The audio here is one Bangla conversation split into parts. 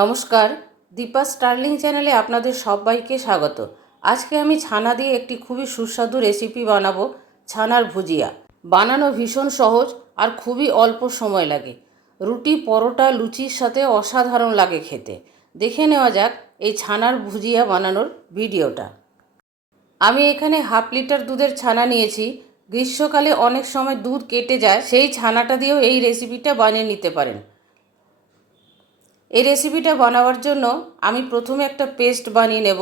নমস্কার, দীপা স্টার্লিং চ্যানেলে আপনাদের সবাইকে স্বাগত। আজকে আমি ছানা দিয়ে একটি খুবই সুস্বাদু রেসিপি বানাবো, ছানার ভুজিয়া। বানানো ভীষণ সহজ আর খুবই অল্প সময় লাগে। রুটি, পরোটা, লুচির সাথে অসাধারণ লাগে খেতে। দেখে নেওয়া যাক এই ছানার ভুজিয়া বানানোর ভিডিওটা। আমি এখানে হাফ লিটার দুধের ছানা নিয়েছি। গ্রীষ্মকালে অনেক সময় দুধ কেটে যায়, সেই ছানাটা দিয়েও এই রেসিপিটা বানিয়ে নিতে পারেন। এই রেসিপিটা বানাবার জন্য আমি প্রথমে একটা পেস্ট বানিয়ে নেব।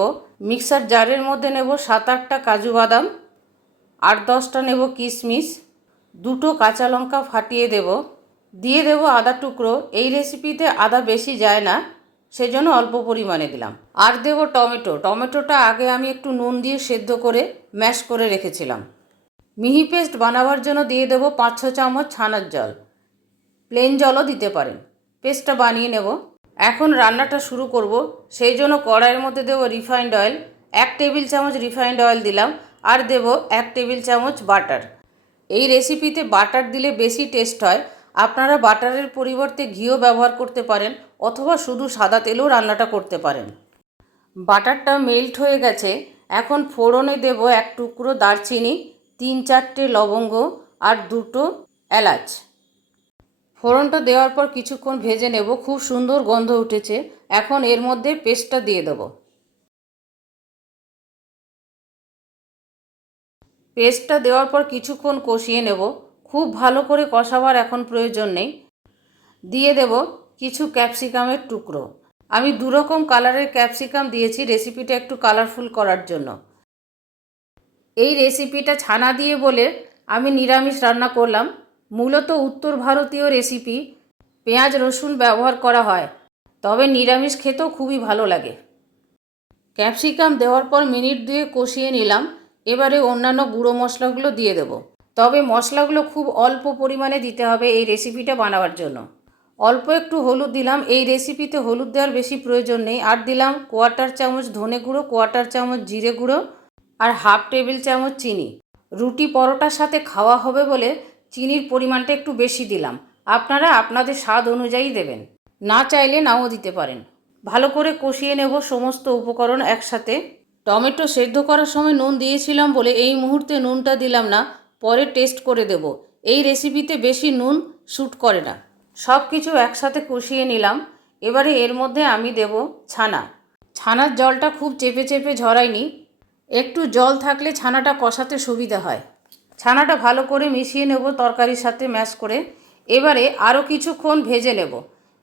মিক্সার জারের মধ্যে নেব সাত আটটা কাজু বাদাম, আট দশটা নেব কিশমিশ, দুটো কাঁচা লঙ্কা ফাটিয়ে দেব। দিয়ে দেব আদা টুকরো। এই রেসিপিতে আদা বেশি যায় না, সেজন্য অল্প পরিমাণে দিলাম। আর দেব টমেটো। টমেটোটা আগে আমি একটু নুন দিয়ে সেদ্ধ করে ম্যাশ করে রেখেছিলাম। মিহি পেস্ট বানাবার জন্য দিয়ে দেব পাঁচ ছ চামচ ছানার জল। প্লেন জলও দিতে পারেন। পেস্টটা বানিয়ে নেব। এখন রান্নাটা শুরু করব। সেই জন্য কড়াইয়ের মধ্যে দেবো রিফাইন্ড অয়েল এক টেবিল চামচ রিফাইন্ড অয়েল দিলাম, আর দেব এক টেবিল চামচ বাটার এই রেসিপিতে বাটার দিলে বেশি টেস্ট হয়। আপনারা বাটারের পরিবর্তে ঘিও ব্যবহার করতে পারেন, অথবা শুধু সাদা তেলেও রান্নাটা করতে পারেন। বাটারটা মেল্ট হয়ে গেছে। এখন ফোড়নে দেব এক টুকরো দারচিনি, তিন চারটে লবঙ্গ, আর দুটো এলাচ। ফোড়নটা দেওয়ার পর কিছুক্ষণ ভেজে নেব, খুব সুন্দর গন্ধ উঠেছে। এখন এর মধ্যে পেস্টটা দিয়ে দেব। পেস্টটা দেওয়ার পর কিছুক্ষণ কষিয়ে নেব। খুব ভালো করে কষাবার এখন প্রয়োজন নেই। দিয়ে দেব কিছু ক্যাপসিকামের টুকরো। আমি দুরকম কালারের ক্যাপসিকাম দিয়েছি, রেসিপিটা একটু কালারফুল করার জন্য। এই রেসিপিটা ছানা দিয়ে বলে আমি নিরামিষ রান্না করলাম। মূলত উত্তর ভারতীয় রেসিপি পেঁয়াজ রসুন ব্যবহার করা হয়। তবে নিরামিষ খেতেও খুবই ভালো লাগে। ক্যাপসিকাম দেওয়ার পর মিনিট দুয়ে কষিয়ে নিলাম। এবারে অন্যান্য গুঁড়ো মশলাগুলো দিয়ে দেব। তবে মশলাগুলো খুব অল্প পরিমাণে দিতে হবে এই রেসিপিটা বানাবার জন্য। অল্প একটু হলুদ দিলাম। এই রেসিপিতে হলুদ দেওয়ার বেশি প্রয়োজন নেই। আর দিলাম কোয়াটার চামচ ধনে গুঁড়ো কোয়াটার চামচ জিরে গুঁড়ো আর হাফ টেবিল চামচ চিনি। রুটি পরোটার সাথে খাওয়া হবে বলে চিনির পরিমাণটা একটু বেশি দিলাম। আপনারা আপনাদের স্বাদ অনুযায়ী দেবেন। না চাইলে নাও দিতে পারেন। ভালো করে কষিয়ে নেব সমস্ত উপকরণ একসাথে। টমেটো সেদ্ধ করার সময় নুন দিয়েছিলাম বলে এই মুহূর্তে নুনটা দিলাম না, পরে টেস্ট করে দেব। এই রেসিপিতে বেশি নুন শ্যুট করে না। সব কিছু একসাথে কষিয়ে নিলাম। এবারে এর মধ্যে আমি দেব ছানা। ছানার জলটা খুব চেপে চেপে ঝরাইনি। একটু জল থাকলে ছানাটা কষাতে সুবিধা হয়। ছানাটা ভালো করে মিশিয়ে নেব তরকারির সাথে ম্যাশ করে। এবারে আরও কিছুক্ষণ ভেজে নেব।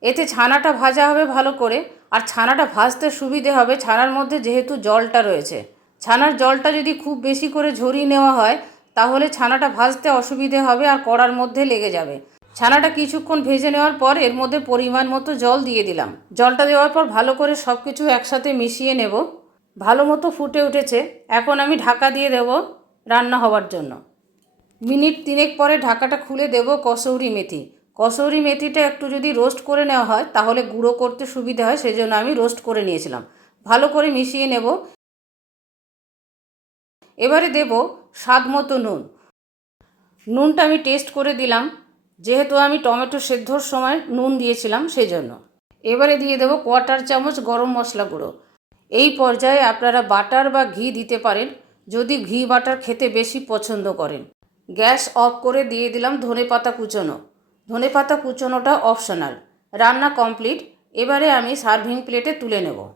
এতে ছানাটা ভাজা হবে ভালো করে। আর ছানাটা ভাজতে সুবিধে হবে ছানার মধ্যে যেহেতু জলটা রয়েছে। ছানার জলটা যদি খুব বেশি করে ঝরিয়ে নেওয়া হয়, তাহলে ছানাটা ভাজতে অসুবিধে হবে আর কড়ার মধ্যে লেগে যাবে। ছানাটা কিছুক্ষণ ভেজে নেওয়ার পর এর মধ্যে পরিমাণ মতো জল দিয়ে দিলাম। জলটা দেওয়ার পর ভালো করে সব কিছু একসাথে মিশিয়ে নেব। ভালো মতো ফুটে উঠেছে। এখন আমি ঢাকা দিয়ে দেব রান্না হওয়ার জন্য। মিনিট তিনেক পরে ঢাকাটা খুলে দেব কসৌরি মেথি। কসৌরি মেথিটা একটু যদি রোস্ট করে নেওয়া হয়, তাহলে গুঁড়ো করতে সুবিধা হয় সেই জন্য আমি রোস্ট করে নিয়েছিলাম। ভালো করে মিশিয়ে নেব। এবারে দেব স্বাদ মতো নুন। নুনটা আমি টেস্ট করে দিলাম। যেহেতু আমি টমেটো সেদ্ধর সময় নুন দিয়েছিলাম সেই জন্য এবারে দিয়ে দেব কোয়াটার চামচ গরম মশলা গুঁড়ো। এই পর্যায়ে আপনারা বাটার বা ঘি দিতে পারেন, যদি ঘি বাটার খেতে বেশি পছন্দ করেন। গ্যাস অফ করে দিয়ে দিলাম ধনে পাতা কুচোনো। ধনে পাতা কুচোনোটা অপশনাল। রান্না কমপ্লিট। এবারে আমি সার্ভিং প্লেটে তুলে নেব।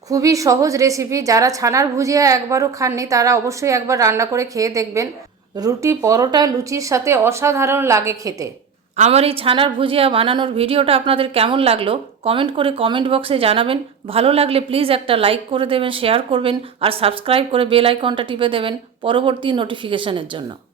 খুবই সহজ রেসিপি। যারা ছানার ভুজিয়া একবারও খাননি, তারা অবশ্যই একবার রান্না করে খেয়ে দেখবেন। রুটি, পরোটা, লুচির সাথে অসাধারণ লাগে খেতে। আমার এই ছানার ভুজিয়া বানানোর ভিডিওটা আপনাদের কেমন লাগল? কমেন্ট করে কমেন্ট বক্সে জানাবেন। ভালো লাগলে প্লিজ একটা লাইক করে দেবেন, শেয়ার করবেন, আর সাবস্ক্রাইব করে বেল আইকনটা টিপে দেবেন পরবর্তী নোটিফিকেশনের জন্য।